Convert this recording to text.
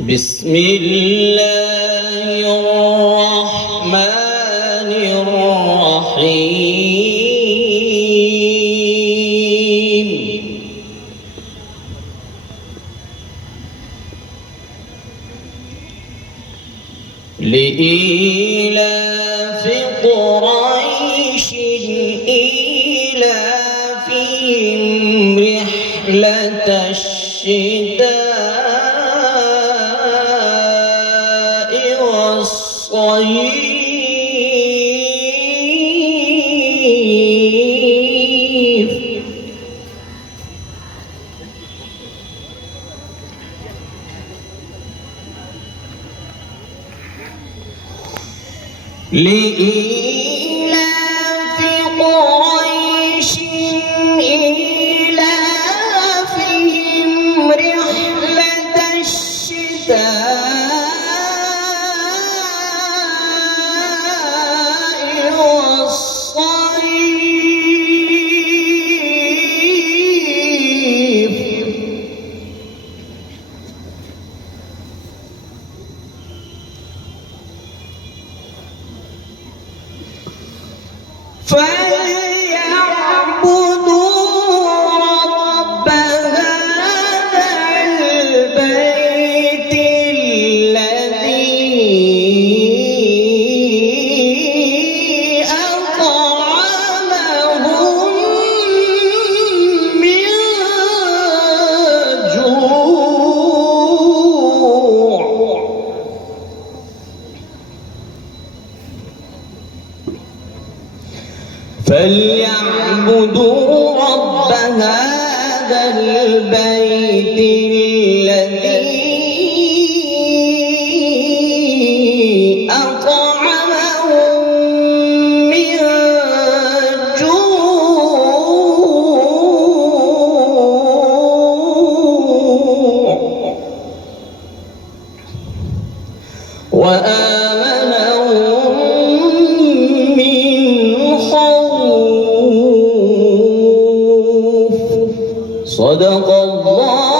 بسم الله الرحمن الرحيم. لإيلاف قريش إيلافهم رحلة الشتاء والصيف. لإيلاف قريش إيلافهم رحلة الشتاء والصيف. فليعبدوا رب هذا البيت الذي أطعمهم من جوع. فليعبدوا رب هذا البيت الذي أطعمهم من جوع وآمنهم من خوف. صدق الله